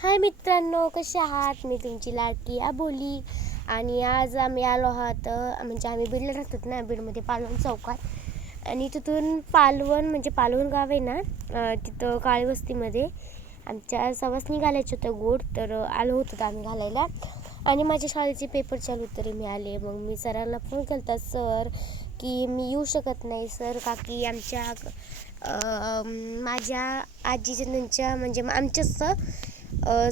हाय मित्रांनो, कसे आहात? मी तुमची लाडकी आबोली. आणि आज आम्ही आलो आहात म्हणजे आम्ही बीडला राहतात ना, बीडमध्ये पालवण चौकात. आणि तिथून पालवण म्हणजे पालवण गाव आहे ना, तिथं काळी वस्तीमध्ये आमच्या सवासनी घालायचं होतं गोड, तर आलो होतो आम्ही घालायला. आणि माझ्या शाळेचे पेपर चालू तरी मी आले. मग मी सरांना फोन केला, सर की मी येऊ शकत नाही सर, काकी आमच्या माझ्या आजीच्या त्यांच्या म्हणजे आमच्याच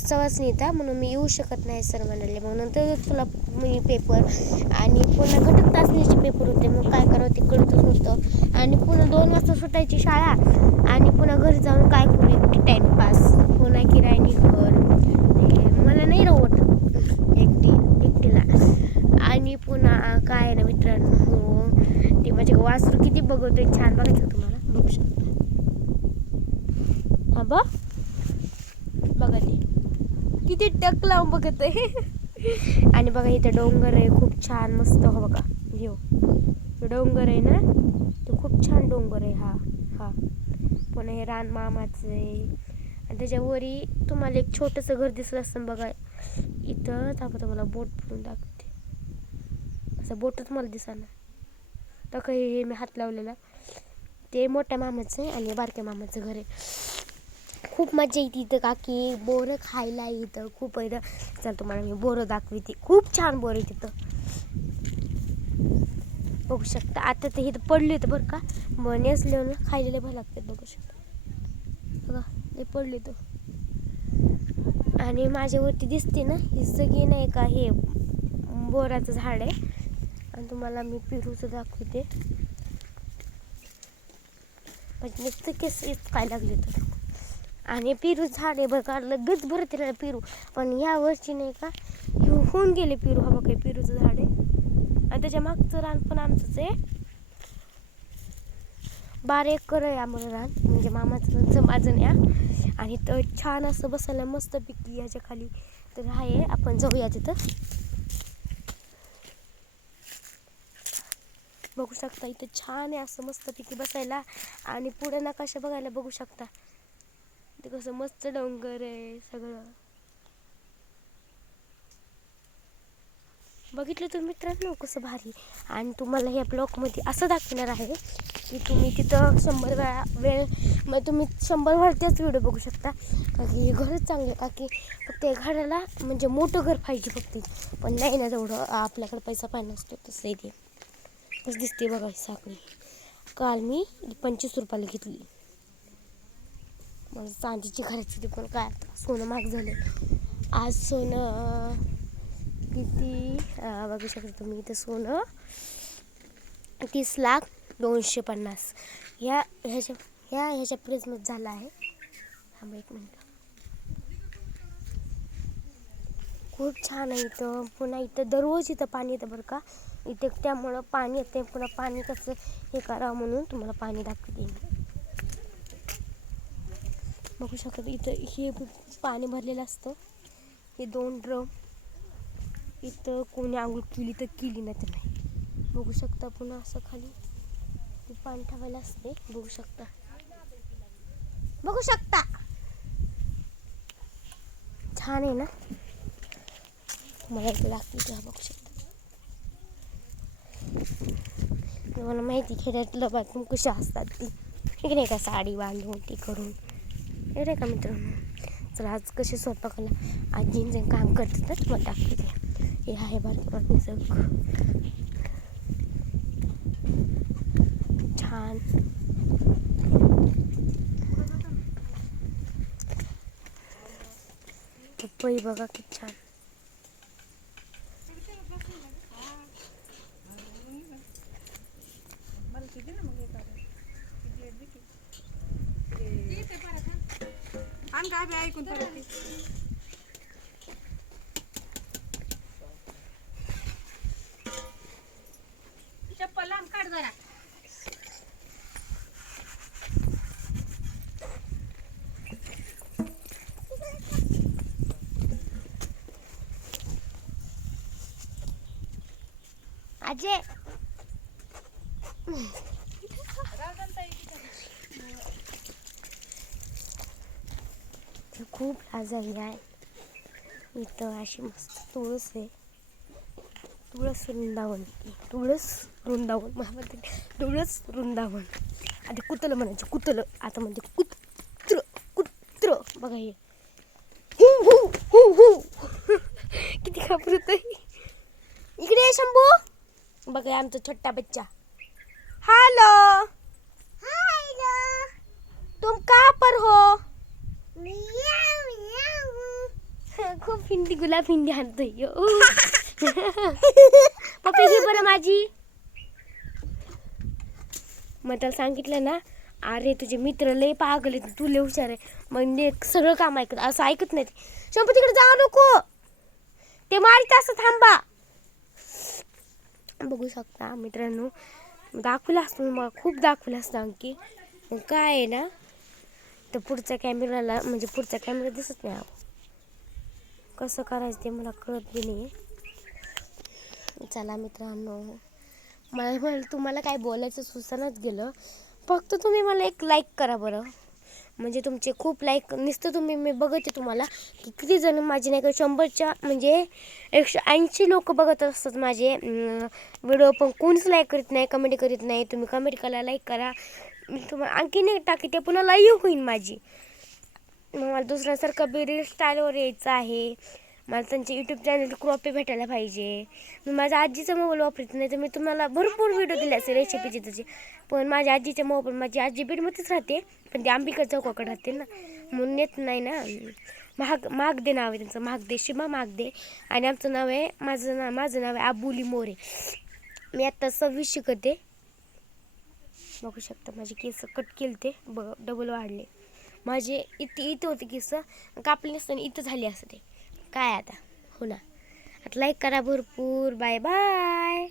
सवासनी येतात म्हणून मी येऊ शकत नाही सर म्हणाले. मग नंतर तुला मी पेपर आणि पुन्हा घटक चाचणीचे पेपर होते, मग काय करावं ते कळतच नव्हतं. आणि पुन्हा 2 वाजता सुटायची शाळा आणि पुन्हा घरी जाऊन काय करू एकटी टाईमपास, पुन्हा किरायनी घर, मला नाही राहत एकटीला. आणि पुन्हा काय ना मित्रांनो, ते माझे वासरू किती बघतोय छान, बघायचं तुम्हाला बघू शकता. हा बघा ते किती टक लावून बघत आहे. आणि बघा इथं डोंगर आहे खूप छान मस्त. हो बघा घेऊ डोंगर आहे ना, तो खूप छान डोंगर आहे हा. पुन्हा हे रान मामाचं आहे. आणि त्याच्यावरी तुम्हाला एक छोटंसं घर दिसलं असतं बघा इथं. दाखवतो तुम्हाला, बोट फिरून दाखवते. असं बोटच मला दिसना तर काही. हे मी हात लावलेला ते मोठ्या मामाचं आहे आणि बारक्या मामाचं घर आहे. खूप मजा येते इथं, काकी बोरं खायला इथं खूप आहे. चल तुम्हाला मी बोरं दाखवते, खूप छान बोरं आहे तिथं बघू शकता. आता ते इथं पडले होते बरं का, मग नेसले ना खायला भर लागतात बघू शकता. बघा ते पडले तो. आणि माझ्यावरती दिसते ना ही सगळी नाही का, हे बोराचं झाड आहे. आणि तुम्हाला मी पेरूचं दाखवते. म्हणजे नुसतं केस काय लागले तर. आणि पेरू झाड आहे बघा, लगेच भरते ना पेरू. पण ह्या वर्षी नाही का होऊन गेले पेरू. हा बघा पेरूचं झाड आहे आणि त्याच्या मागचं रान पण आमचंच आहे. 12 एकर आहे आम्हाला रान, म्हणजे मामाचं माझं या. आणि तर छान असं बसायला मस्त पिकली याच्या खाली तर आहे. आपण जाऊया तिथं, बघू शकता. इथं छान आहे असं मस्त पिकी बसायला. आणि पुढे नकाशा बघायला बघू शकता, ते कसं मस्त डोंगर आहे सगळं. बघितलं तुम्ही मित्रांनो कसं भारी. आणि तुम्हाला ह्या ब्लॉगमध्ये असं दाखवणार आहे की तुम्ही तिथं 100 वेळ मग तुम्ही 100 वेळा तेच व्हिडिओ बघू शकता. का की हे घरच चांगलं, का की फक्त या घराला म्हणजे मोठं घर पाहिजे फक्त. पण नाही ना तेवढं आपल्याकडे पैसा पाहिजे नसतो तसं इथे. कसं दिसते बघा साखळी. काल मी 25 रुपयाला घेतली. मग चांदीची घराची ती पण काय आता सोनं महाग झालं. आज सोनं किती बघू शकता तुम्ही इथं, सोनं 30,250,000 ह्याच्या प्रेसमध्ये झालं आहे. थांबा 1 मिनिट. खूप छान आहे इथं. पुन्हा इथं दररोज इथं पाणी येतं बरं का इथे, त्यामुळं पाणी येते. पुन्हा पाणी कसं हे करावं म्हणून तुम्हाला पाणी दाखवते. बघू शकता इथं हे पाणी भरलेलं असतं. हे 2 ड्रम. इथं कोणी आंघोळ केली तर केली, नाही तर नाही. बघू शकता. पुन्हा असं खाली ते पाणी ठेवायला असते. बघू शकता छान आहे ना. मला इथे दाखवते. हा बघू शकता. मला माहिती खेड्यातलं बातमी कशी असतात ती, ठीक नाही का, साडी बांधून ती करून हे रे का मित्रांनो. चला आज कसे स्वयंपाकाला आजींचे काम करतात ना तुम्हाला दाखवते. हे आहे बारकी जग छान. पपई बघा किती छान. चप्पल लांब काढ जरा. अजय खूप लाजाळू आहे. इथं अशी मस्त तुळस आहे. तुळस वृंदावन, तुळस वृंदावन, महामध्ये तुळस वृंदावन. आधी कुतलं म्हणायचं, कुतलं. आता म्हणते कुत्र कुत्र. बघा हे हू हू हू हू. किती घाबरत आहे. इकडे ये शंभू. बघा आमचा छोटा बच्चा. हॅलो हॅलो, तुम कहाँ पर हो? खूप हिंदी, गुलाब हिंदी आणतोय. पप्पी घे बरं माझी. मग त्याला सांगितलं ना, अरे तुझे मित्र लय पागल आहेत, तू लय हुशार आहे, मग सगळं काम ऐकत. असं ऐकत नाही. शंभू तिकडे जाऊ नको, ते मारित असं, थांबा. बघू शकता मित्रांनो, दाखवलं असतं मला, खूप दाखवलं असतं आणखी. काय आहे ना, तर पुढच्या कॅमेराला म्हणजे पुढचा कॅमेरा दिसत नाही. कसं करायचं ते मला कळत बी नाही. चला मित्रांनो, मला तुम्हाला काय बोलायचं सुचनाच गेलं. फक्त तुम्ही मला एक लाईक करा बरं. म्हणजे तुमचे खूप लाईक नुसतं तुम्ही, मी बघते तुम्हाला की किती जण माझे नाही का 100च्या म्हणजे 180 लोक बघत असतात माझे व्हिडिओ, पण कोणीच लाईक करीत नाही, कमेंट करीत नाही. तुम्ही कमेंट करा, लाईक करा. मी तुम्हाला आणखीन एक टाकी, ते पुन्हा लाईव्ह होईल माझी. मग मला दुसऱ्यासारखं बी रील स्टाईलवर यायचं आहे. मला त्यांचे यूट्यूब चॅनल क्रॉपी भेटायला पाहिजे. मी माझ्या आजीचा मोबाईल वापरत नाही, तर मी तुम्हाला भरपूर व्हिडिओ दिले असेल रेसिपीचे त्याचे. पण माझ्या आजीच्या मोबाईल, माझी आजी बीडमध्येच राहते, पण ती अंबिका चौकाकडे राहते ना, म्हणून येत नाही ना. महागदे नाव आहे त्यांचं, महागदे, शिमा महागदे. आणि आमचं नाव आहे, माझं नाव आहे आबुली मोरे. मी आत्ता 26 शिकते. बघू शकता माझे केस कट केले, ते डबल वाढले. माझे इथे होते केस, कापले नसताना इथं झाले असं. ते काय आता, हो ना. आता लाईक करा भरपूर. Bye bye.